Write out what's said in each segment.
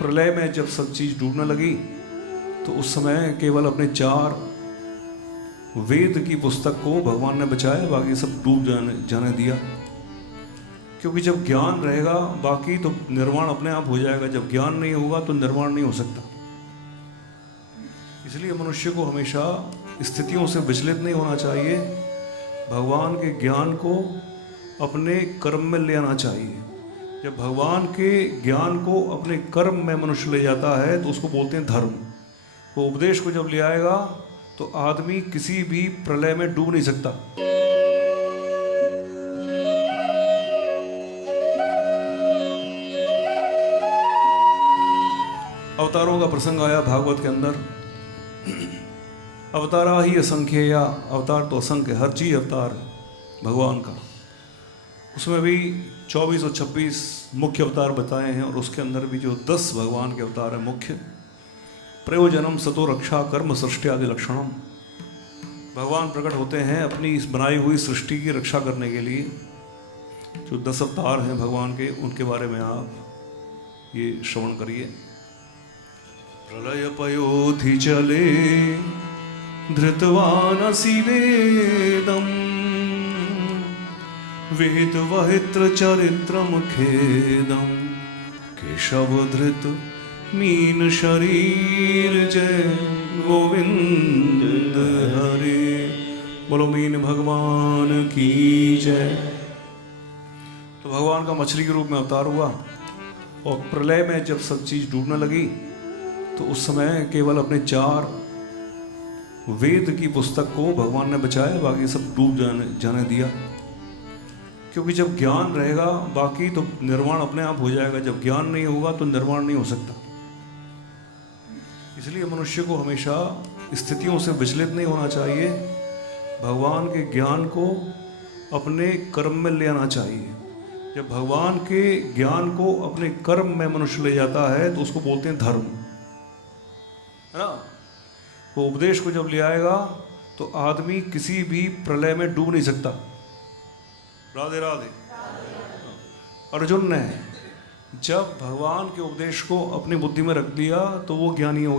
प्रलय में जब सब चीज डूबने लगी तो उस समय केवल अपने 4 वेद की पुस्तक को भगवान ने बचाया, बाकी सब डूब जाने दिया। क्योंकि जब ज्ञान रहेगा बाकी तो निर्वाण अपने आप हो जाएगा, जब ज्ञान नहीं होगा तो निर्वाण नहीं हो सकता। इसलिए मनुष्य को हमेशा स्थितियों से विचलित नहीं होना चाहिए, भगवान के ज्ञान को अपने कर्म में ले आना चाहिए। जब भगवान के ज्ञान को अपने कर्म में मनुष्य ले जाता है तो उसको बोलते हैं धर्म। वो उपदेश को जब ले आएगा तो आदमी किसी भी प्रलय में डूब नहीं सकता। अवतारों का प्रसंग आया भागवत के अंदर। अवतारा ही असंख्य, या अवतार तो असंख्य, हर चीज अवतार है भगवान का। उसमें भी 24 और 26 मुख्य अवतार बताए हैं, और उसके अंदर भी जो 10 भगवान के अवतार हैं मुख्य। प्रयोजनम सतो रक्षा कर्म सृष्टि आदि लक्षणम, भगवान प्रकट होते हैं अपनी इस बनाई हुई सृष्टि की रक्षा करने के लिए। जो 10 अवतार हैं भगवान के, उनके बारे में आप ये श्रवण करिए। प्रलय पयोधि चले धृतवानसि वेदम, वेद वहित्र चरित्रम खेदम, केशव धृत मीन शरीर जय गोविंद हरे। बोलो मीन भगवान की जय। तो भगवान का मछली के रूप में अवतार हुआ, और प्रलय में जब सब चीज डूबने लगी तो उस समय केवल अपने 4 वेद की पुस्तक को भगवान ने बचाया, बाकी सब डूब जाने दिया। क्योंकि जब ज्ञान रहेगा बाकी तो निर्वाण अपने आप हो जाएगा, जब ज्ञान नहीं होगा तो निर्वाण नहीं हो सकता। इसलिए मनुष्य को हमेशा स्थितियों से विचलित नहीं होना चाहिए, भगवान के ज्ञान को अपने कर्म में ले आना चाहिए। जब भगवान के ज्ञान को अपने कर्म में मनुष्य ले जाता है तो उसको बोलते हैं धर्म, है ना। वो उपदेश को जब ले आएगा तो आदमी किसी भी प्रलय में डूब नहीं सकता। राधे राधे। अर्जुन ने जब भगवान के उपदेश को अपनी बुद्धि में रख दिया तो वो ज्ञानी हो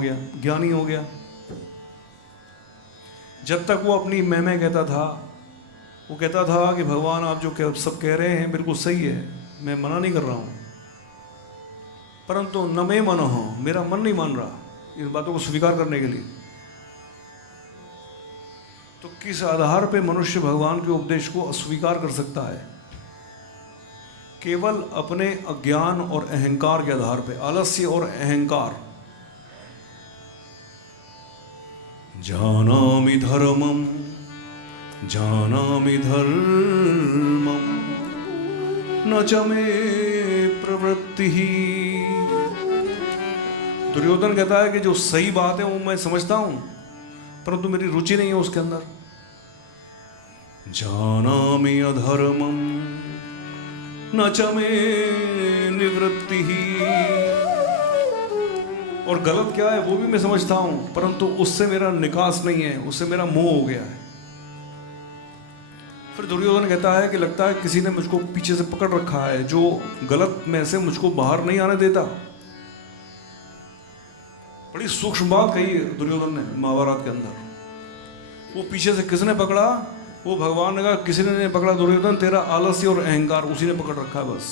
गया। जब तक वो अपनी मैं कहता था, वो कहता था कि भगवान आप जो सब कह रहे हैं बिल्कुल सही है, मैं मना नहीं कर रहा हूँ, परंतु न मैं मनो हो, मेरा मन नहीं मान रहा इन बातों को स्वीकार करने के लिए। तो किस आधार पे मनुष्य भगवान के उपदेश को अस्वीकार कर सकता है? केवल अपने अज्ञान और अहंकार के आधार पे, आलस्य और अहंकार। जानामि धर्मम जानामि धर्मम न च मे प्रवृत्ति। दुर्योधन कहता है कि जो सही बात है वो मैं समझता हूं, परंतु मेरी रुचि नहीं है उसके अंदर। जानामि अधर्मम न च मे निवृत्ति। और गलत क्या है वो भी मैं समझता हूं, परंतु उससे मेरा निकास नहीं है, उससे मेरा मोह हो गया है। फिर दुर्योधन कहता है कि लगता है किसी ने मुझको पीछे से पकड़ रखा है, जो गलत में से मुझको बाहर नहीं आने देता। बड़ी सूक्ष्म बात कही है दुर्योधन ने महाभारत के अंदर। वो पीछे से किसने पकड़ा? वो भगवान ने कहा किसी ने नहीं पकड़ा दुर्योधन, तेरा आलस्य और अहंकार उसी ने पकड़ रखा है बस।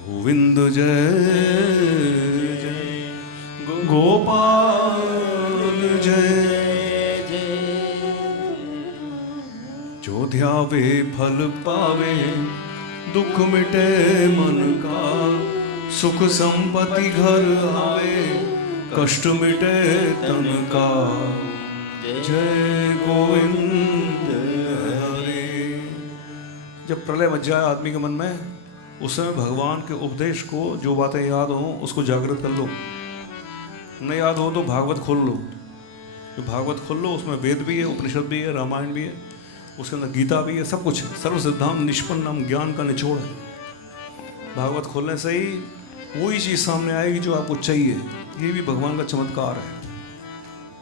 गोविंद जय जय गोपाल जय जय। जो ध्यावे फल पावे, दुख मिटे मन का, सुख संपत्ति घर आवे, कष्ट मिटे तन का। जय गोविंद हरे। जब प्रलय मच जाए आदमी के मन में, उस समय भगवान के उपदेश को जो बातें याद हो उसको जागृत कर लो। नहीं याद हो तो भागवत खोल लो। जो भागवत खोल लो उसमें वेद भी है, उपनिषद भी है, रामायण भी है, उसके अंदर गीता भी है, सब कुछ है। सर्व सिद्धांत निष्पन्नम, ज्ञान का निचोड़ है। भागवत खोलने से ही वही चीज़ सामने आएगी जो आपको चाहिए। ये भी भगवान का चमत्कार है।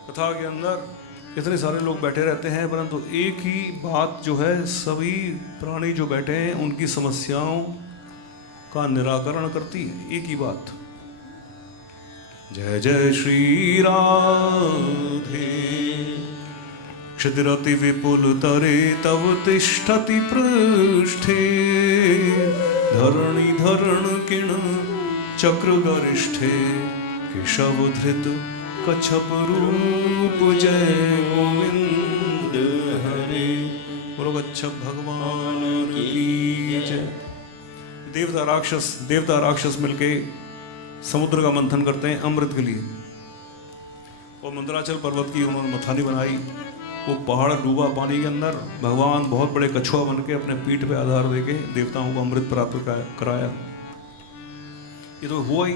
कथा के अंदर इतने सारे लोग बैठे रहते हैं, परंतु एक ही बात जो है, सभी प्राणी जो बैठे हैं उनकी समस्याओं का निराकरण करती है। एक ही बात, जय जय श्री राधे। क्षतिरति विपुल तरे तव तिष्ठति पृष्ठे, धरणी धरण किण चक्र गरिष्ठे, केशव धृत कच्छप रूप जय गोविंद हरे। बोलो कच्छप भगवान की जय। देवता राक्षस मिलके समुद्र का मंथन करते हैं अमृत के लिए, और मंदराचल पर्वत की उन्होंने मथानी बनाई। वो पहाड़ डूबा पानी के अंदर, भगवान बहुत बड़े कछुआ बन के अपने पीठ पे आधार देके देवताओं को अमृत प्राप्त कराया। ये तो हुआ ही,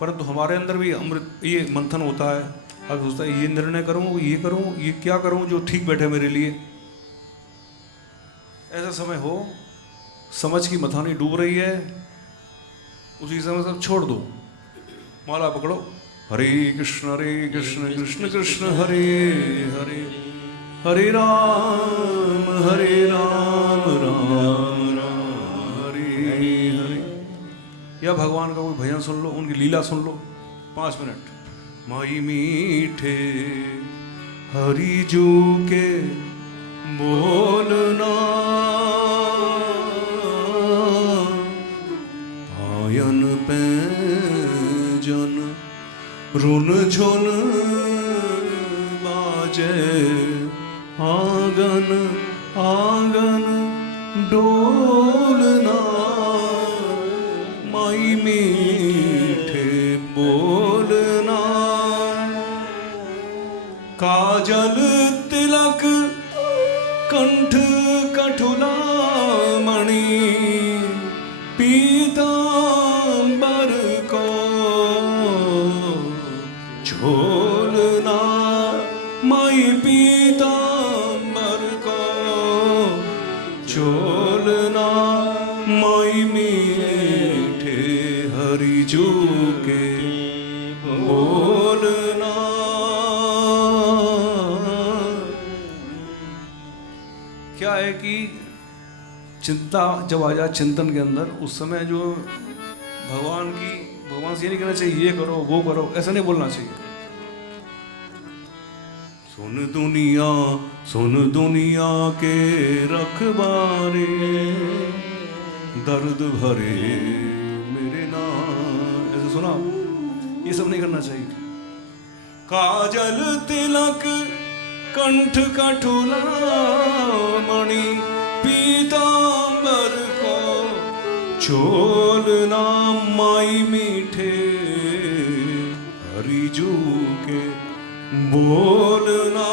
परंतु हमारे अंदर भी अमृत ये मंथन होता है। अब सोचता है ये निर्णय करूँ, ये करूँ, ये क्या करूँ जो ठीक बैठे मेरे लिए। ऐसा समय हो, समझ की मथानी डूब रही है, उसी समय सब छोड़ दो, माला पकड़ो, हरे कृष्ण कृष्ण कृष्ण हरे हरे, हरे राम राम राम हरे हरे। या भगवान का कोई भजन सुन लो, उनकी लीला सुन लो 5 मिनट। माई मीठे हरि जू के बोलना, पायन पे जन रुन झुन बाजे, आंगन आंगन डोलना, माई मीठे बोलना। काजल तिलक कंठ कठुला मणि, पीतांबर को झोलना, माई पीतांबर को झोलना, माई मीठे हरि जू के बोलना। क्या है कि चिंता जब आ जाए चिंतन के अंदर, उस समय जो भगवान से ये नहीं कहना चाहिए ये करो वो करो, ऐसा नहीं बोलना चाहिए। सुन दुनिया के रखबारे, दर्द भरे मेरे नाम, ऐसे सुना, ये सब नहीं करना चाहिए। काजल तिलक कंठ कठुला मणि, पीतांबर को चोलना, माई मीठे हरि जू के बोलना।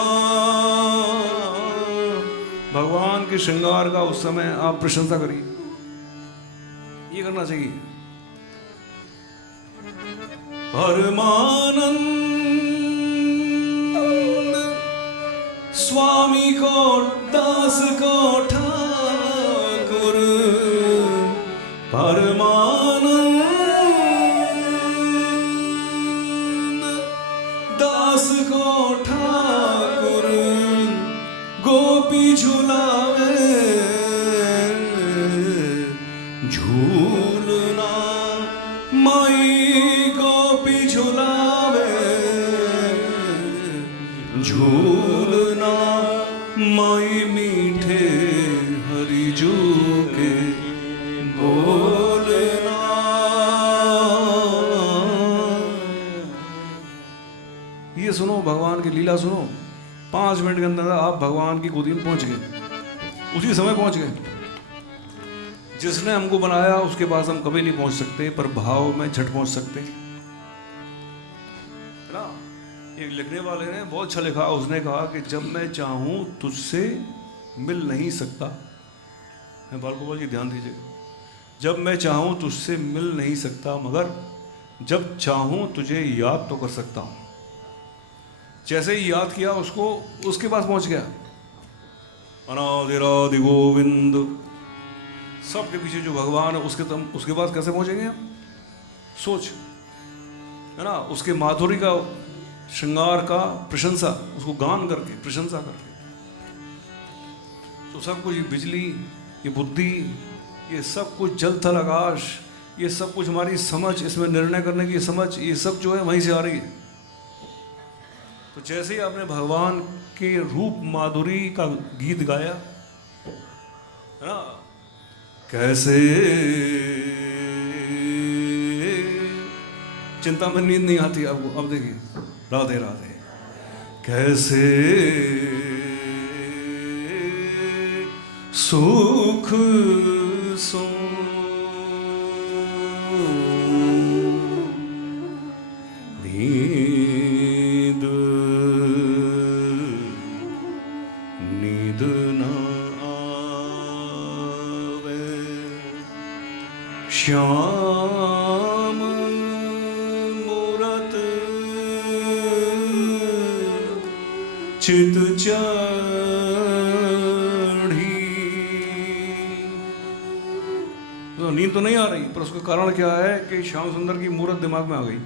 भगवान के श्रृंगार का उस समय आप प्रशंसा करिए, ये करना चाहिए। परमानंद स्वामी को दास को ठाकुर, परमानंद दास को ठाकुर, गोपी झुलावे झूलना, माई गोपी झुलावे झूलना, माई मीठे हरि जू के बोलना। ये सुनो, भगवान की लीला सुनो। 5 मिनट के अंदर आप भगवान की गोदी में पहुंच गए, उसी समय पहुंच गए। जिसने हमको बनाया उसके पास हम कभी नहीं पहुंच सकते, पर भाव में झट पहुंच सकते है ना। एक लिखने वाले ने बहुत अच्छा लिखा, उसने कहा कि जब मैं चाहूं तुझसे मिल नहीं सकता, बालगोपाल जी ध्यान दीजिए, जब मैं चाहूं तुझसे मिल नहीं सकता, मगर जब चाहूं तुझे याद तो कर सकता हूं। जैसे ही याद किया उसको, उसके पास पहुंच गया। अनादिरादि गोविंद, सबके पीछे जो भगवान है उसके पास कैसे पहुंचेंगे हम? सोच, है ना, उसके माधुर्य का, श्रृंगार का प्रशंसा, उसको गान करके प्रशंसा करके। तो सब कुछ, ये बिजली, ये बुद्धि, ये सब कुछ जल थल आकाश, ये सब कुछ हमारी समझ, इसमें निर्णय करने की समझ, ये सब जो है वहीं से आ रही है। तो जैसे ही आपने भगवान के रूप माधुरी का गीत गाया है ना, कैसे चिंता में नींद नहीं आती आपको। अब देखिए, राधे राधे, कैसे सुख सो नींद नींद न आवे, श्याम मूरत चित नींद तो नहीं आ रही, पर उसका कारण क्या है कि श्याम सुंदर की मूर्त दिमाग में आ गई।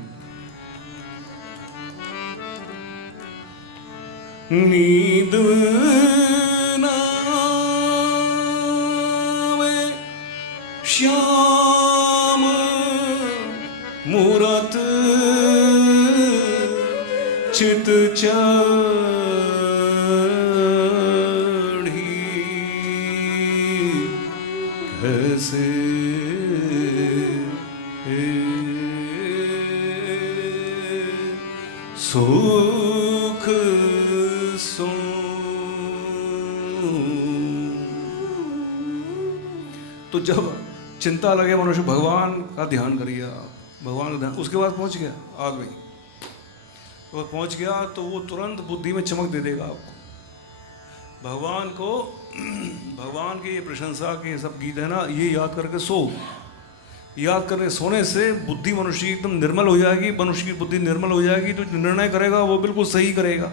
नींद न आवे, श्याम मूरत चित चढ़ी, कैसे सुख सो। तो जब चिंता लगे मनुष्य भगवान का ध्यान करिए आप, भगवान का ध्यान, उसके बाद पहुंच गया आग में, तो पहुंच गया तो वो तुरंत बुद्धि में चमक दे देगा आपको। भगवान को, भगवान की ये प्रशंसा के सब गीत है ना, ये याद करके सो, याद करके सोने से बुद्धि मनुष्य की एकदम निर्मल हो जाएगी। मनुष्य की बुद्धि निर्मल हो जाएगी तो निर्णय करेगा वो बिल्कुल सही करेगा।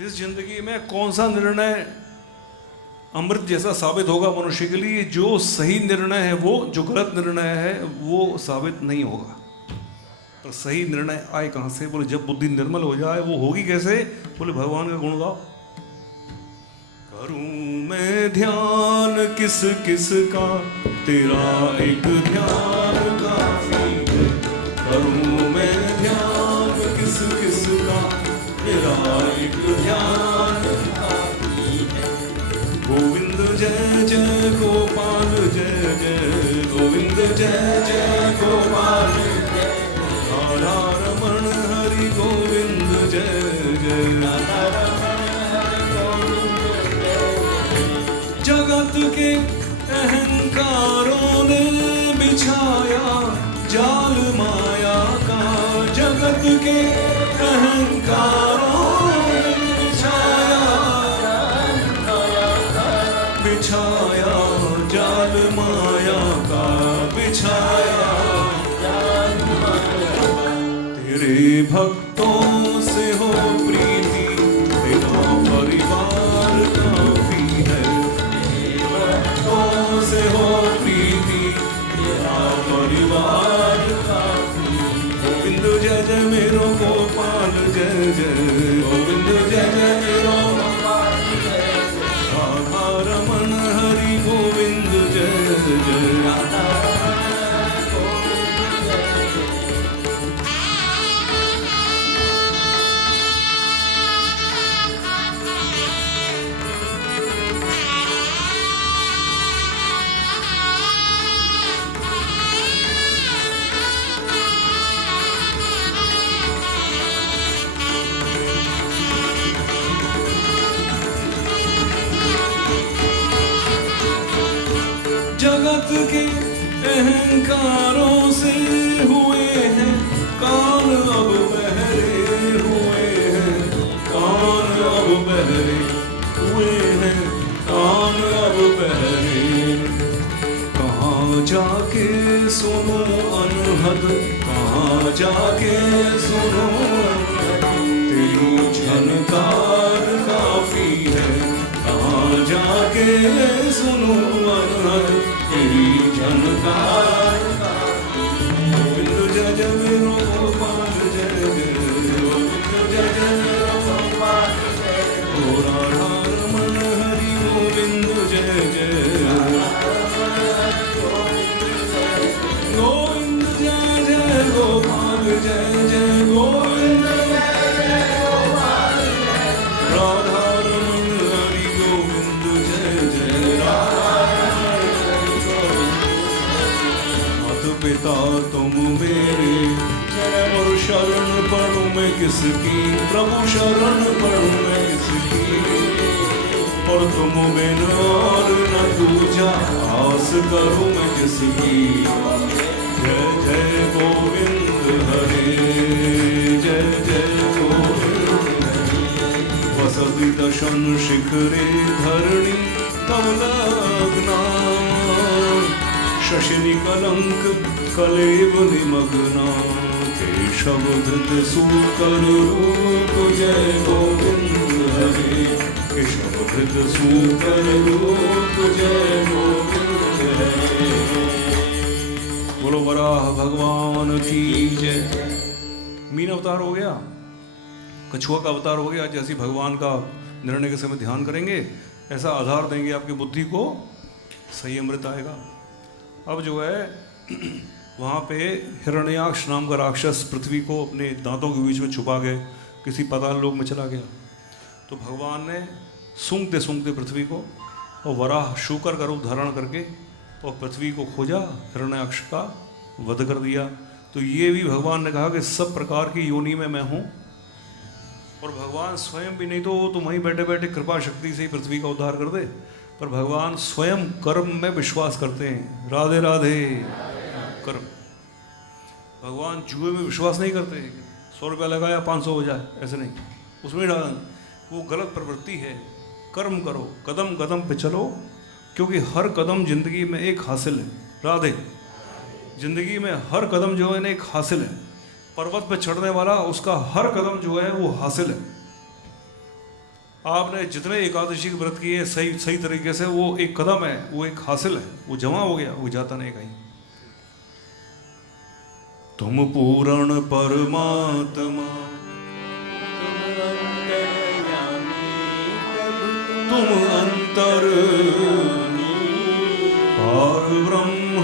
इस जिंदगी में कौन सा निर्णय अमृत जैसा साबित होगा मनुष्य के लिए? जो सही निर्णय है वो, जो गलत निर्णय है वो साबित नहीं होगा। पर सही निर्णय आए कहाँ से? बोले जब बुद्धि निर्मल हो जाए। वो होगी कैसे? बोले भगवान का गुण गाओ। करूं मैं ध्यान किस किस का, तेरा एक ध्यान काफी है। करूं मैं ध्यान किस किस का, तेरा एक ध्यान काफी है। गोविंद जय जय गोपाल जय जय, गोविंद जय जय गोपाल जय। राधा रमण हरि गोविंद जय जय। जगत के अहंकारों ने बिछाया जाल माया का, जगत के अहंकारों ने बिछाया जाल माया का, बिछाया तेरे भक्तों से हो प्रीति, तेरा परिवार काफी है। से हो प्रीति, तेरा परिवार काफी। गोविंद जय जय मेरो गोपाल जय जय, गोविंद जय जय मेरो गोपाल जय जय। राधा रमण हरि गोविंद जय जय। जगत के अहंकारों से हुए हैं कान अब बहरे हुए हैं, कान अब बहरे हुए हैं, कान अब बहरे। कहाँ जाके सुनो अनहद, कहाँ जाके सुनो, तेरी झनकार काफी है। कहाँ जाके सुनो अनहद, तेरी झनकार। गोविंद जय जय मेरो गोपाल जय जय, गोविंद जय जय मेरो गोपाल जय जय। ओ राधा रमण हरि गोविंद जय जय। जय जय गोविंद राधा रमण हरि गोविंद जय जय माता पिता तुम मेरे और शरण पढ़ूं मैं किसकी प्रभु शरण पढ़ूं मैं किसकी और तुम बिन और न दूजा आस करूं मैं किसकी जय जय गोविंद हरे जय जय गोविंद वसति दशन शिखरे धरणी कमलग्ना शशिनी कलंक कलेव निमग्ना केशव धृत सुकर रूप जय गोविंद हरे केशव धृत सुकर रूप जय गोविंद हरे। बोलो वराह भगवान की जय। मीन अवतार हो गया, कछुआ का अवतार हो गया। जैसे भगवान का निर्णय के समय ध्यान करेंगे ऐसा आधार देंगे आपकी बुद्धि को, सही अमृत आएगा। अब जो है वहाँ पे हिरण्याक्ष नाम का राक्षस पृथ्वी को अपने दांतों के बीच में छुपा के किसी पाताल लोक में चला गया। तो भगवान ने सूंघते सूंघते पृथ्वी को और वराह शूकर का रूप धारण करके और पृथ्वी को खोजा, हिरण्याक्ष का वध कर दिया। तो ये भी भगवान ने कहा कि सब प्रकार की योनि में मैं हूँ, और भगवान स्वयं भी नहीं तो वो तुम वहीं बैठे बैठे कृपा शक्ति से ही पृथ्वी का उद्धार कर दे, पर भगवान स्वयं कर्म में विश्वास करते हैं। राधे राधे। कर्म, भगवान जुए में विश्वास नहीं करते 100 रुपया लगाया 500 हो जाए, ऐसे नहीं, उसमें डाल, वो गलत प्रवृत्ति है। कर्म करो, कदम कदम पे चलो, क्योंकि हर कदम जिंदगी में एक हासिल है। राधे। जिंदगी में हर कदम जो है ना एक हासिल है। पर्वत पे चढ़ने वाला उसका हर कदम जो है वो हासिल है। आपने जितने एकादशी के व्रत किए सही तरीके से, वो एक कदम है, वो एक हासिल है, वो जमा हो गया, वो जाता नहीं कहीं। तुम पूर्ण परमात्मा तुम अंतर पार ब्रह्म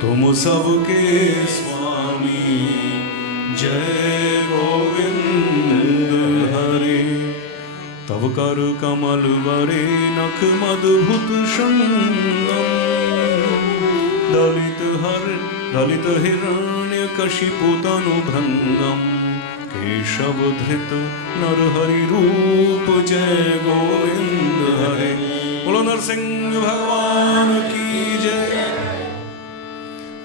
तुम सबके स्वामी जय गोविंद हरे। तव कर कमल वरे नख मदभुत शंगम दलित हिरण्य कशिपु तनु भृंगम केशव धृत नरहरि रूप जय गोविंद हरे। बोलो नरसिंह भगवान की जय।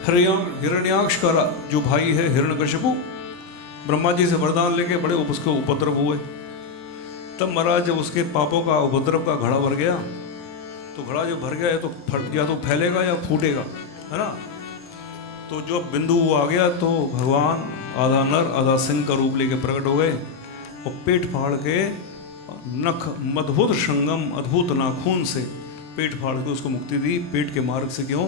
हिरण्याक्ष का जो भाई है हिरण्यकशिपु, ब्रह्मा जी से वरदान लेके बड़े उसके उपद्रव हुए। तब महाराज जब उसके पापों का उपद्रव का घड़ा भर गया, तो घड़ा जब भर गया या तो फैलेगा या फूटेगा, है ना। तो जो बिंदु आ गया तो भगवान आधा नर आधा सिंह का रूप लेके प्रकट हो गए और पेट फाड़ के नख मदभुत शंगम अद्भुत नाखून से पेट फाड़ के उसको मुक्ति दी। पेट के मार्ग से क्यों?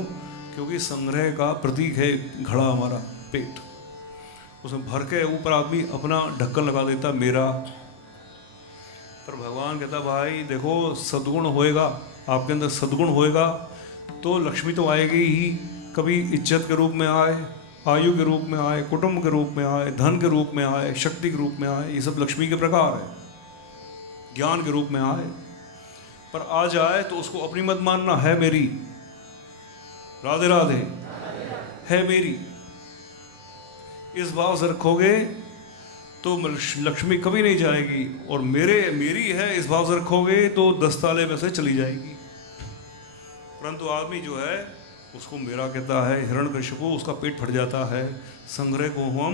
क्योंकि संग्रह का प्रतीक है घड़ा हमारा पेट। उसमें भर के ऊपर आदमी अपना ढक्कन लगा देता मेरा, पर भगवान कहता भाई देखो सद्गुण होएगा, आपके अंदर सद्गुण होएगा तो लक्ष्मी तो आएगी ही। कभी इज्जत के रूप में आए, आयु के रूप में आए, कुटुंब के रूप में आए, धन के रूप में आए, शक्ति के रूप में आए, ये सब लक्ष्मी के प्रकार है। ज्ञान के रूप में आए, पर आ जाए तो उसको अपनी मत मानना, है मेरी। राधे राधे। है मेरी, इस भाव से रखोगे तो लक्ष्मी कभी नहीं जाएगी, और मेरी है इस भाव से रखोगे तो 10 ताले में से चली जाएगी। परंतु आदमी जो है उसको मेरा कहता है, हिरण्यकशिपु उसका पेट फट जाता है। संग्रह को हम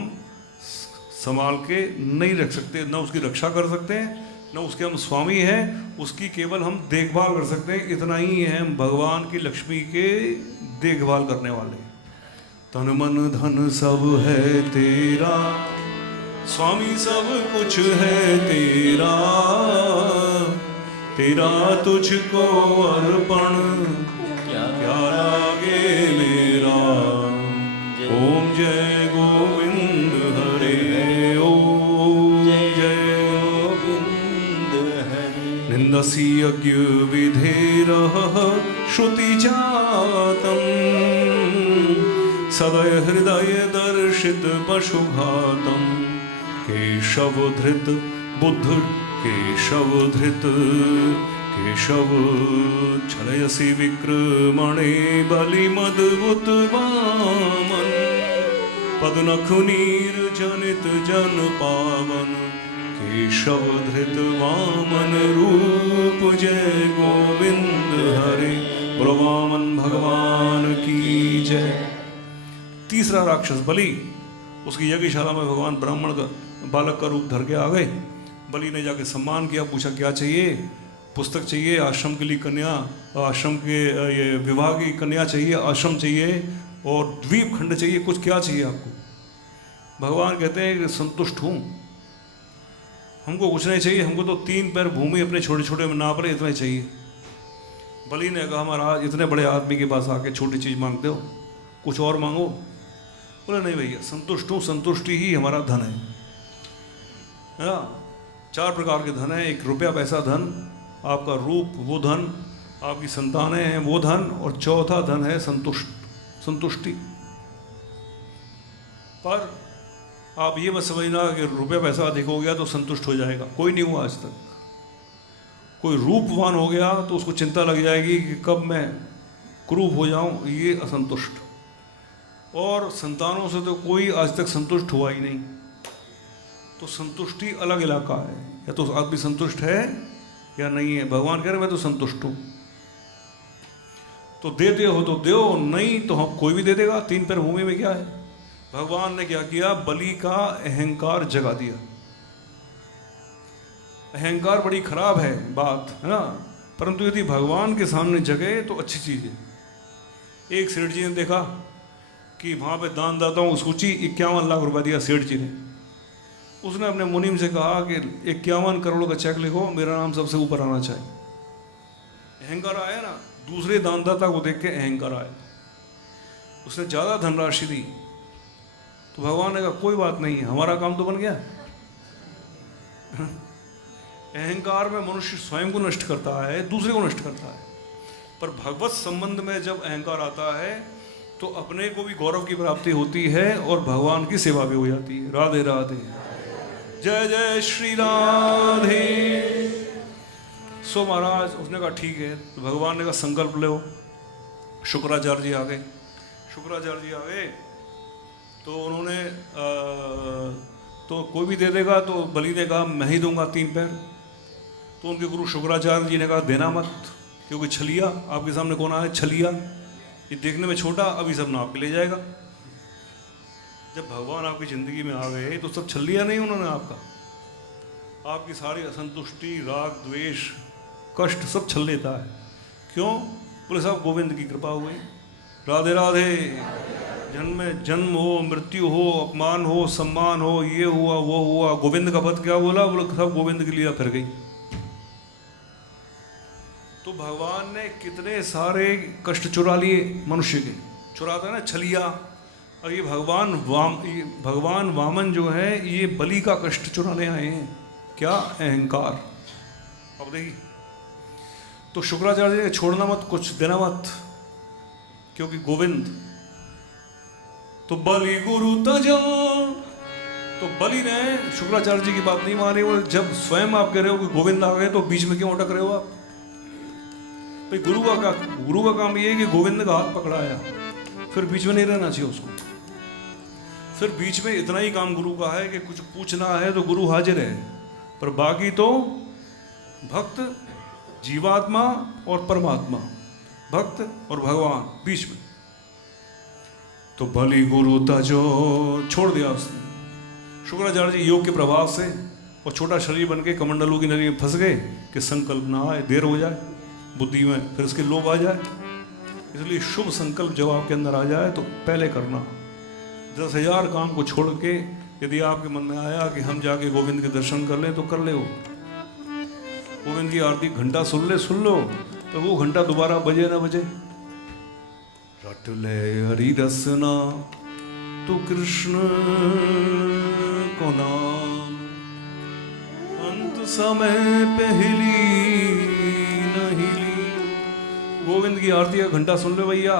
संभाल के नहीं रख सकते, न उसकी रक्षा कर सकते हैं, न उसके हम स्वामी हैं, उसकी केवल हम देखभाल कर सकते हैं। इतना ही है हम भगवान की लक्ष्मी के देखभाल करने वाले। तन मन धन सब है तेरा स्वामी, सब कुछ है तेरा, तेरा तुझको अर्पण क्या लागे मेरा। ओम जय गोविंद हरे, ओम जय गोविंद हरे। निंदसी यज्ञ विधेरः श्रुति जातम् सदय हृदय दर्शित पशुघातम केशव धृत बुद्ध केशव धृत केशव छलयसि विक्रमणे बलिमद्भुत वामन पदनखुनीर जनित जन पावन केशव धृत वामन रूप जय गोविंद हरे। बोलो वामन भगवान की जय। तीसरा राक्षस बलि, उसकी यज्ञशाला में भगवान ब्राह्मण का बालक का रूप धर के आ गए। बलि ने जाके सम्मान किया, पूछा क्या चाहिए? पुस्तक चाहिए, आश्रम के लिए कन्या, आश्रम के ये विवाह की कन्या चाहिए, आश्रम चाहिए और द्वीप खंड चाहिए, कुछ क्या चाहिए आपको? भगवान कहते हैं कि संतुष्ट हूँ, हमको कुछ नहीं चाहिए, हमको तो 3 पैर भूमि अपने छोटे छोटे में नाप रहे, इतना ही चाहिए। बलि ने कहा हमारा इतने बड़े आदमी के पास आके छोटी चीज़ मांगते हो, कुछ और मांगो। बोले नहीं भैया, संतुष्ट हूँ, संतुष्टि ही हमारा धन है ना। 4 प्रकार के धन है, एक रुपया पैसा धन, आपका रूप वो धन, आपकी संतानें हैं वो धन, और चौथा धन है संतुष्टि। पर आप ये मत समझना कि रुपया पैसा अधिक हो गया तो संतुष्ट हो जाएगा, कोई नहीं हुआ आज तक। कोई रूपवान हो गया तो उसको चिंता लग जाएगी कि कब मैं क्रूप हो जाऊं, ये असंतुष्ट। और संतानों से तो कोई आज तक संतुष्ट हुआ ही नहीं। तो संतुष्टि अलग इलाका है, या तो आदमी संतुष्ट है या नहीं है। भगवान कह रहे मैं तो संतुष्ट हूँ, तो देते हो तो दो, नहीं तो हम कोई भी दे देगा। 3 पैर भूमि में क्या है? भगवान ने क्या किया? बलि का अहंकार जगा दिया। अहंकार बड़ी खराब है बात, है ना, परंतु यदि भगवान के सामने जगे तो अच्छी चीज़ है। एक सेठ जी ने देखा कि वहाँ पे दान दाताओं को सूची 51 लाख रुपया दिया सेठ जी ने। उसने अपने मुनीम से कहा कि 51 करोड़ का चेक लिखो, मेरा नाम सबसे ऊपर आना चाहिए। अहंकार आया ना, दूसरे दानदाता को देख के अहंकार आया। उसने ज़्यादा धनराशि दी तो भगवान ने कहा कोई बात नहीं, हमारा काम तो बन गया। अहंकार में मनुष्य स्वयं को नष्ट करता है, दूसरे को नष्ट करता है। पर भगवत संबंध में जब अहंकार आता है तो अपने को भी गौरव की प्राप्ति होती है और भगवान की सेवा भी हो जाती है। राधे राधे, जय जय श्री राधे। सो महाराज, उसने कहा ठीक है। तो भगवान ने कहा संकल्प लो। शुक्राचार्य जी आ गए तो उन्होंने तो कोई भी दे देगा, तो बलि ने कहा मैं ही दूंगा 3 पैर। तो उनके गुरु शुक्राचार्य जी ने कहा देना मत, क्योंकि छलिया आपके सामने कौन आया? छलिया, ये देखने में छोटा, अभी सब नाप के ले जाएगा। जब भगवान आपकी ज़िंदगी में आ गए तो सब छल लिया नहीं उन्होंने आपकी सारी असंतुष्टि, राग, द्वेष, कष्ट सब छल लेता है। क्यों? बोले साहब गोविंद की कृपा हो गई। राधे राधे। जन्म हो, मृत्यु हो, अपमान हो, सम्मान हो, ये हुआ वो हुआ, गोविंद का पद क्या बोला? बोले सब गोविंद की लीला फिर गई। तो भगवान ने कितने सारे कष्ट चुरा लिए मनुष्य के। चुराता है ना छलिया। और ये भगवान वामन जो है ये बलि का कष्ट चुराने आए हैं। क्या? अहंकार। अब देखिए, तो शुक्राचार्य ने छोड़ना मत, कुछ देना मत, क्योंकि गोविंद। तो बलि गुरु तजा, तो बलि ने शुक्राचार्य जी की बात नहीं मानी। वो जब स्वयं आप कह रहे हो कि गोविंद आ गए तो बीच में क्यों अटक रहे हो आप? भाई गुरु का काम ये है कि गोविंद का हाथ पकड़ाया, फिर बीच में नहीं रहना चाहिए उसको। फिर बीच में इतना ही काम गुरु का है कि कुछ पूछना है तो गुरु हाजिर है, पर बाकी तो भक्त, जीवात्मा और परमात्मा, भक्त और भगवान बीच में। तो बलि गुरु तजो, छोड़ दिया उसने। शुक्राचार्य जी योग के प्रभाव से और छोटा शरीर बन के कमंडलों की नदी में फंस गए कि संकल्प ना आए, देर हो जाए बुद्धि में, फिर उसके लोभ आ जाए। इसलिए शुभ संकल्प जब आपके अंदर आ जाए तो पहले करना। 10,000 काम को छोड़ के यदि आपके मन में आया कि हम जाके गोविंद के दर्शन कर लें तो कर ले। हो गोविंद की आरती घंटा सुन लो, तो वो घंटा दोबारा बजे ना बजे। रट ले हरि रसना तू कृष्ण को नाम, अंत समय पहली नहीं। गोविंद की आरती का घंटा सुन लो भैया,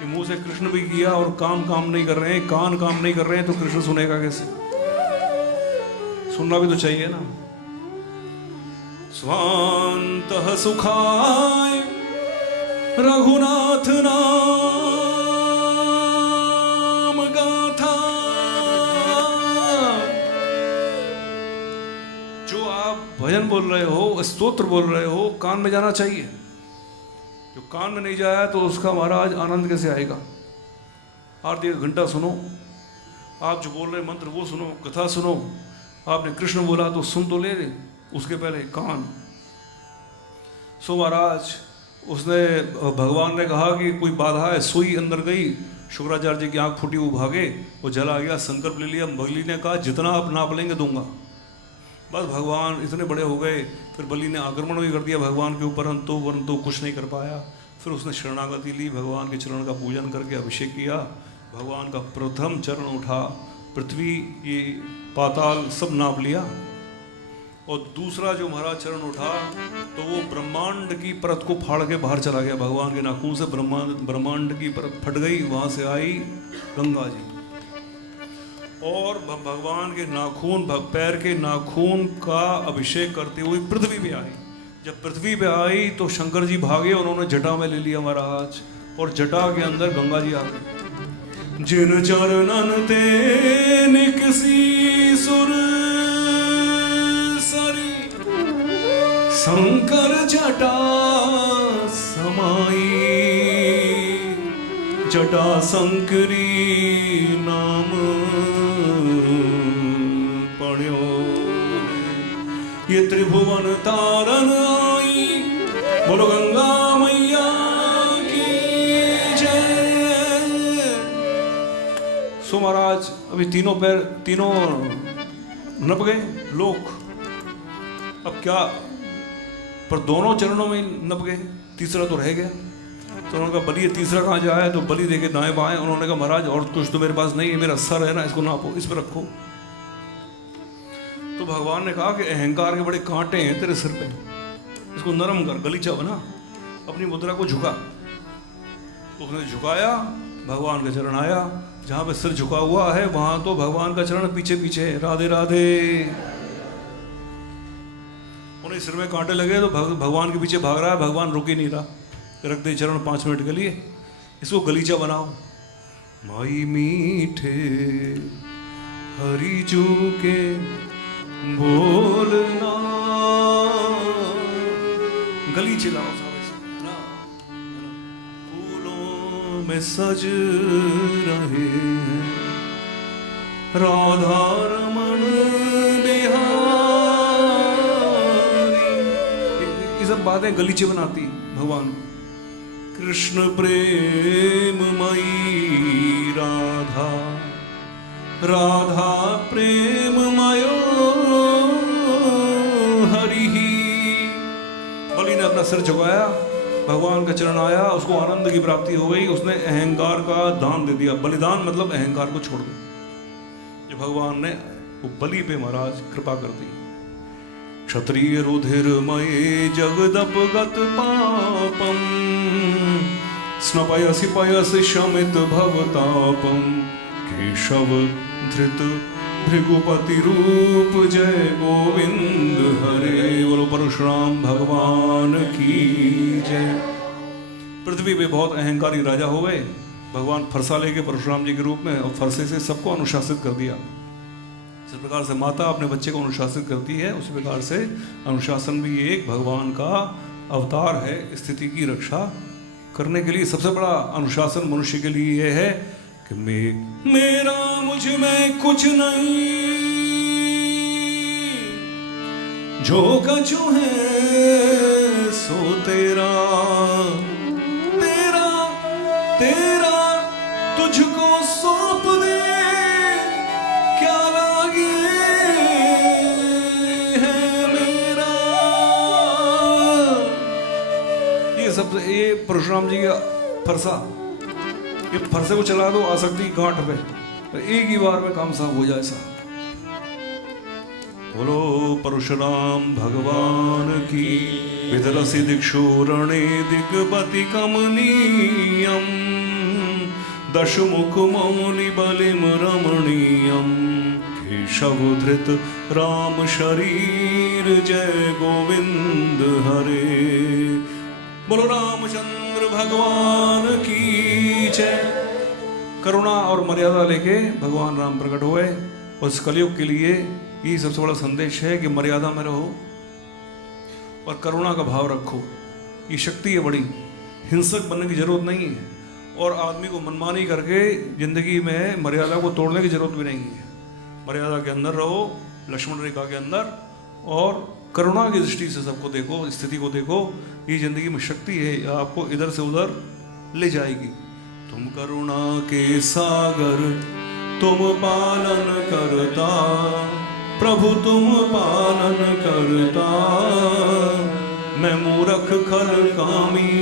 ये मुंह से कृष्ण भी किया और कान काम नहीं कर रहे हैं, कान काम नहीं कर रहे हैं तो कृष्ण सुनेगा कैसे? सुनना भी तो चाहिए ना। स्वांतः सुखाय रघुनाथ नाम गाथा। जो आप भजन बोल रहे हो, स्तोत्र बोल रहे हो, कान में जाना चाहिए। जो कान में नहीं जाया तो उसका महाराज आनंद कैसे आएगा? आरती का घंटा सुनो, आप जो बोल रहे मंत्र वो सुनो, कथा सुनो। आपने कृष्ण बोला तो सुन तो ले, उसके पहले कान। सो महाराज उसने, भगवान ने कहा कि कोई बाधा है, सुई अंदर गई, शुक्राचार्य जी की आंख फूटी, वो भागे, वो जला गया, संकल्प ले लिया। बलि ने कहा जितना आप नाप लेंगे दूंगा। बस भगवान इतने बड़े हो गए, फिर बलि ने आक्रमण भी कर दिया भगवान के ऊपर, परंतु कुछ नहीं कर पाया। फिर उसने शरणागति ली, भगवान के चरण का पूजन करके अभिषेक किया। भगवान का प्रथम चरण उठा, पृथ्वी ये पाताल सब नाप लिया। और दूसरा जो महाराज चरण उठा तो वो ब्रह्मांड की परत को फाड़ के बाहर चला गया। भगवान के नाखून से ब्रह्मांड की परत फट गई, वहां से आई गंगा जी। और भगवान के नाखून, पैर के नाखून का अभिषेक करते हुए पृथ्वी पे आई। जब पृथ्वी पे आई तो शंकर जी भागे, उन्होंने जटा में ले लिया महाराज, और जटा के अंदर गंगा जी आ गई। जिन चरणन ते निकसी सुर सरी, शंकर जटा समाई, जटा शंकरी नाम पढ़ो। ये त्रिभुवन तारन आई, बोलो गंगा मैया की जय। सो महाराज अभी तीनों पैर, तीनों नप गए लोक। अब क्या, पर दोनों चरणों में नप गए, तीसरा तो रह गया। तो उन्होंने कहा बलि तीसरा कहाँ जाए? तो बलि देखे दाएं बाएं। उन्होंने कहा महाराज और कुछ तो मेरे पास नहीं है, मेरा सर है ना, इसको नापो, इस पर रखो। तो भगवान ने कहा कि अहंकार के बड़े कांटे हैं तेरे सिर पे, इसको नरम कर, गलीचा बना, अपनी मुद्रा को झुका। तो उसने झुकाया, भगवान का चरण आया। जहाँ पे सिर झुका हुआ है वहां तो भगवान का चरण पीछे पीछे है। राधे राधे। उन्हें सिर में कांटे लगे तो भगवान के पीछे भाग रहा है, भगवान रुक ही नहीं रहा। रख दे चरण 5 मिनट के लिए, इसको गलीचा बनाओ। माई मीठे हरि जू के बोलना, गलीचे लाओ ना, फूलों में सज रहे हैं राधा रमण बिहारी। ये सब बातें गलीचे बनाती भगवान। कृष्ण प्रेममयी राधा, राधा प्रेममयो हरि। बलि ने अपना सिर झुकाया, भगवान का चरण आया, उसको आनंद की प्राप्ति हो गई। उसने अहंकार का दान दे दिया। बलिदान मतलब अहंकार को छोड़ दो। जो भगवान ने वो बलि पे महाराज कृपा कर दी। क्षत्रिय रुधिरमये जगदपगत पापम, स्नपयसि पयसि शमित भवतापम, केशव धृत भृगुपति रूप जय गोविंद हरे। बोलो परशुराम भगवान की जय। पृथ्वी पे बहुत अहंकारी राजा हो गए। भगवान फरसा लेके परशुराम जी के रूप में, और फरसे से सबको अनुशासित कर दिया। जिस प्रकार से माता अपने बच्चे को अनुशासित करती है, उसी प्रकार से अनुशासन भी एक भगवान का अवतार है। स्थिति की रक्षा करने के लिए सबसे बड़ा अनुशासन मनुष्य के लिए यह है कि मेरा मुझ में कुछ नहीं, जो कछु है सो तेरा, तेरा तेरा तुझको सौंप दे, क्या लागे है मेरा। ये सब, ये परशुराम जी का फरसा, ये फरसे को चला दो आसक्ति गांठ पे, तो एक ही बार में काम साफ हो जाए साहब। बोलो परशुराम भगवान की। विदलसी दिक्षु रणे दिग्पति कमनीयम, दशमुख मौनि बलिम रमणीयम केशव धृत राम शरीर जय गोविंद हरे। बोलो रामचंद्र भगवान की जय। करुणा और मर्यादा लेके भगवान राम प्रकट हुए। उस कलयुग के लिए ये सबसे बड़ा संदेश है कि मर्यादा में रहो और करुणा का भाव रखो। ये शक्ति है बड़ी, हिंसक बनने की जरूरत नहीं है और आदमी को मनमानी करके जिंदगी में मर्यादा को तोड़ने की जरूरत भी नहीं है। मर्यादा के अंदर रहो, लक्ष्मण रेखा के अंदर, और करुणा की दृष्टि से सबको देखो, स्थिति को देखो। ये जिंदगी में शक्ति है, आपको इधर से उधर ले जाएगी। तुम करुणा के सागर तुम पालन करता, प्रभु तुम पालन करता। मैं मूर्ख खल कामी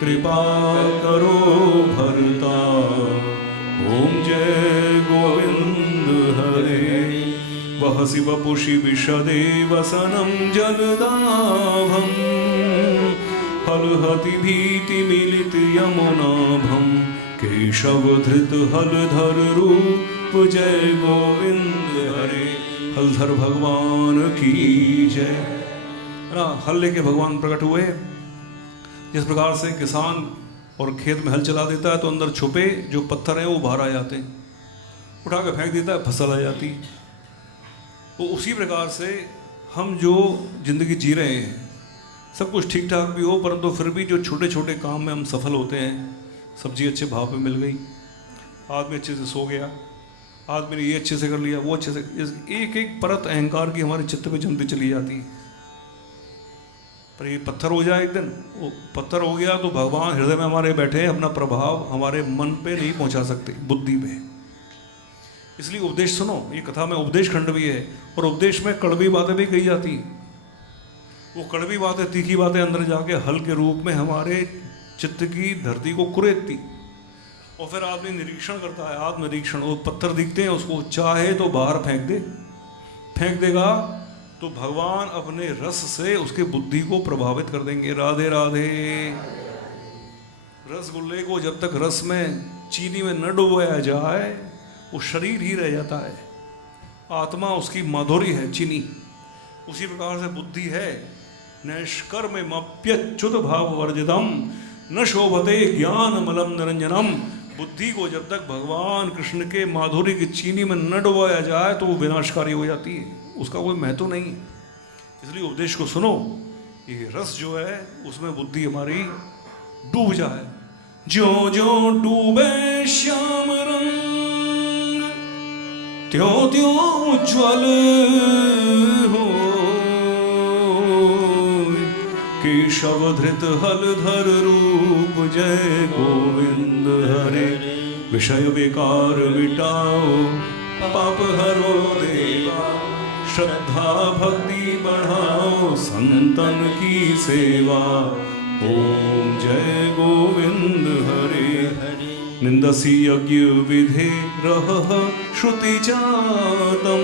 कृपा करो भरता। ओम जय गोविंद हरे। वहसि वपुषि विशदे वसनं जलदाभं हलहति भीति मिलित यमुनाभं केशव धृत हलधर रूप जय गोविंद हरे। हलधर भगवान की जय। हल लेके भगवान प्रकट हुए। जिस प्रकार से किसान और खेत में हल चला देता है तो अंदर छुपे जो पत्थर हैं वो बाहर आ जाते हैं, उठा के फेंक देता है, फसल आ जाती। तो उसी प्रकार से हम जो जिंदगी जी रहे हैं, सब कुछ ठीक ठाक भी हो, परंतु फिर भी जो छोटे छोटे काम में हम सफल होते हैं। सब्जी अच्छे भाव पे मिल गई, आदमी अच्छे से सो गया, आदमी ने ये अच्छे से कर लिया, वो अच्छे से, एक एक परत अहंकार की हमारे चित्त में जमती चली जाती है। पर ये पत्थर हो जाए एक दिन, वो पत्थर हो गया तो भगवान हृदय में हमारे बैठे, अपना प्रभाव हमारे मन पे नहीं पहुंचा सकते, बुद्धि पे। इसलिए उपदेश सुनो। ये कथा में उपदेश खंड भी है और उपदेश में कड़वी बातें भी कही जाती हैं। वो कड़वी बातें, तीखी बातें अंदर जाके हल के रूप में हमारे चित्त की धरती को कुरेदती। और फिर आदमी निरीक्षण करता है, आत्मनिरीक्षण। वो पत्थर दिखते हैं, उसको चाहे तो बाहर फेंक देगा तो भगवान अपने रस से उसके बुद्धि को प्रभावित कर देंगे। राधे राधे। रसगुल्ले को जब तक रस में, चीनी में न डुबोया जाए वो शरीर ही रह जाता है। आत्मा उसकी माधुरी है, चीनी। उसी प्रकार से बुद्धि है। नैष्कर्म्यप्यच्युत भाव वर्जितम न शोभते ज्ञान मलम निरंजनम। बुद्धि को जब तक भगवान कृष्ण के माधुरी की चीनी में न डुबाया जाए तो वो विनाशकारी हो जाती है, उसका कोई महत्व नहीं है। इसलिए उपदेश को सुनो। ये रस जो है उसमें बुद्धि हमारी डूब जाए। ज्यों ज्यों डूबे श्याम रंग त्यों त्यों उज्ज्वल हो। केशव धृत हलधर रूप जय गोविंद हरे। विषय विकार मिटाओ पाप हरो देवा। श्रद्धा भक्ति बढ़ाओ संतन की सेवा। ओम जय गोविंद हरे। निंदसी यज्ञ विधे रह श्रुति जातम।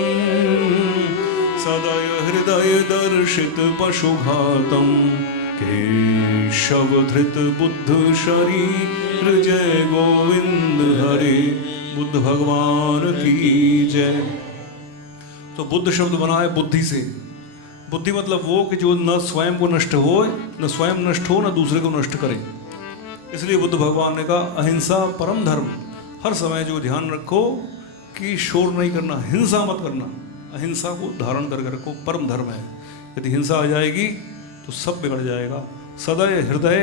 सदय हृदय दर्शित पशुघातम। केशव धृत बुद्ध शरीर जय गोविंद हरे। बुद्ध भगवान की जय। तो बुद्ध शब्द बना है बुद्धि से। बुद्धि मतलब वो कि जो न स्वयं को नष्ट हो, न स्वयं नष्ट हो, न दूसरे को नष्ट करे। इसलिए बुद्ध भगवान ने कहा अहिंसा परम धर्म। हर समय जो ध्यान रखो कि शोर नहीं करना, हिंसा मत करना। अहिंसा को धारण करके रखो, परम धर्म है। यदि हिंसा आ जाएगी तो सब बिगड़ जाएगा। सदय हृदय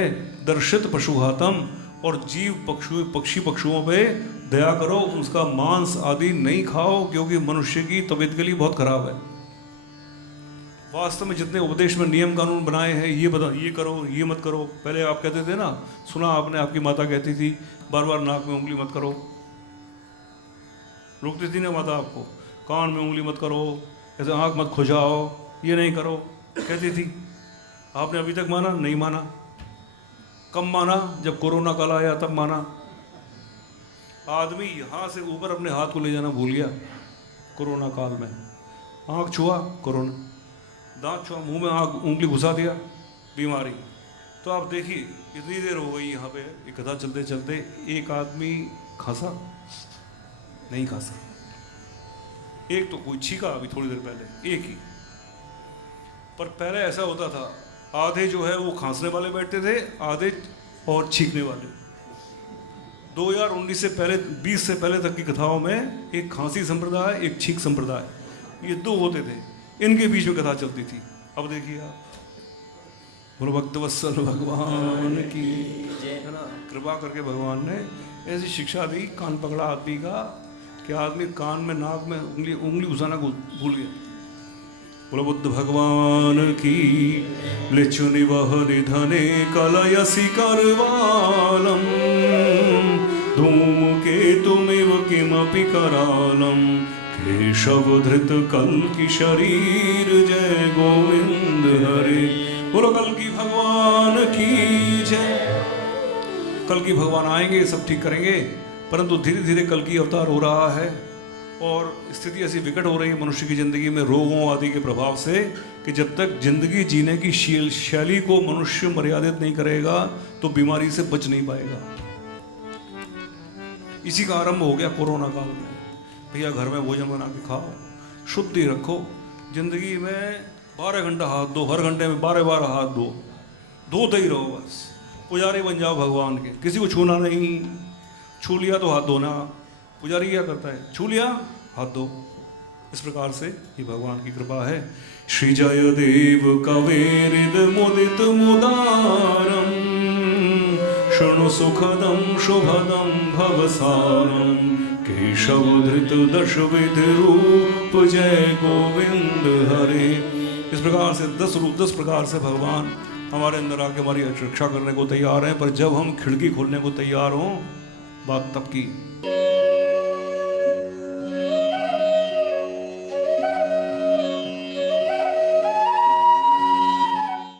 दर्शित पशुघातम। और जीव पक्षी पक्षुओं पे दया करो, उसका मांस आदि नहीं खाओ, क्योंकि मनुष्य की तबीयत के लिए बहुत खराब है। वास्तव में जितने उपदेश में नियम कानून बनाए हैं, ये करो, ये मत करो। पहले आप कहते थे ना, सुना आपने, आपकी माता कहती थी बार बार नाक में उंगली मत करो। रोकती थी ना माता आपको, कान में उंगली मत करो, ऐसे आँख मत खुजाओ, ये नहीं करो, कहती थी। आपने अभी तक माना? नहीं माना। कब माना? जब कोरोना काल आया तब माना। आदमी यहाँ से ऊपर अपने हाथ को ले जाना भूल गया कोरोना काल में। आँख छुआ कोरोना, दांत छुआ, मुंह में आँख उंगली घुसा दिया बीमारी। तो आप देखिए कितनी देर हो गई यहाँ पे ये कथा चलते चलते। एक आदमी खांसा नहीं खांसा, एक तो कोई छींका अभी थोड़ी देर पहले, एक ही। पर पहले ऐसा होता था, आधे जो है वो खांसने वाले बैठते थे, आधे और छींकने वाले। 2019 से पहले, 20 से पहले तक की कथाओं में एक खांसी संप्रदाय, एक छींक संप्रदाय, ये दो होते थे, इनके बीच में कथा चलती थी। अब देखिए आप, बोलो भक्तवत्सल भगवान की, है ना, कृपा करके भगवान ने ऐसी शिक्षा दी, कान पकड़ा आदमी का कि आदमी कान में, नाक में उंगली घुसाना भूल गया। बोलो बुद्ध भगवान की। लिचु निवह निधने कलयसी करवालम, धूम के तुमिव किमपि करालम, केशव धृत कल की शरीर, जय गोविंद हरे। बोलो कल की भगवान की जय। कल की भगवान आएंगे, सब ठीक करेंगे, परंतु धीरे धीरे कल की अवतार हो रहा है और स्थिति ऐसी विकट हो रही है मनुष्य की जिंदगी में रोगों आदि के प्रभाव से कि जब तक जिंदगी जीने की शैली को मनुष्य मर्यादित नहीं करेगा तो बीमारी से बच नहीं पाएगा। इसी का आरंभ हो गया कोरोना काल में। भैया घर में भोजन बना के खाओ, शुद्धि रखो, जिंदगी में 12 घंटा हाथ धो, हर घंटे में 12 हाथ धो, धोते ही रहो बस। पुजारी बन जाओ भगवान के, किसी को छूना नहीं, छू लिया तो हाथ धोना। पुजारी क्या करता है, छू लिया हाथ धो। इस प्रकार से ये भगवान की कृपा है। श्री जय देव कवेरिद मुदित मुदारम, शृणु सुखदम शुभदम भवसारम, केशव धृत दश विधि रूप, जय गोविंद हरे। इस प्रकार से 10 रूप, 10 प्रकार से भगवान हमारे अंदर आके हमारी रक्षा करने को तैयार हैं। पर जब हम खिड़की खोलने को तैयार हों, बात तब की।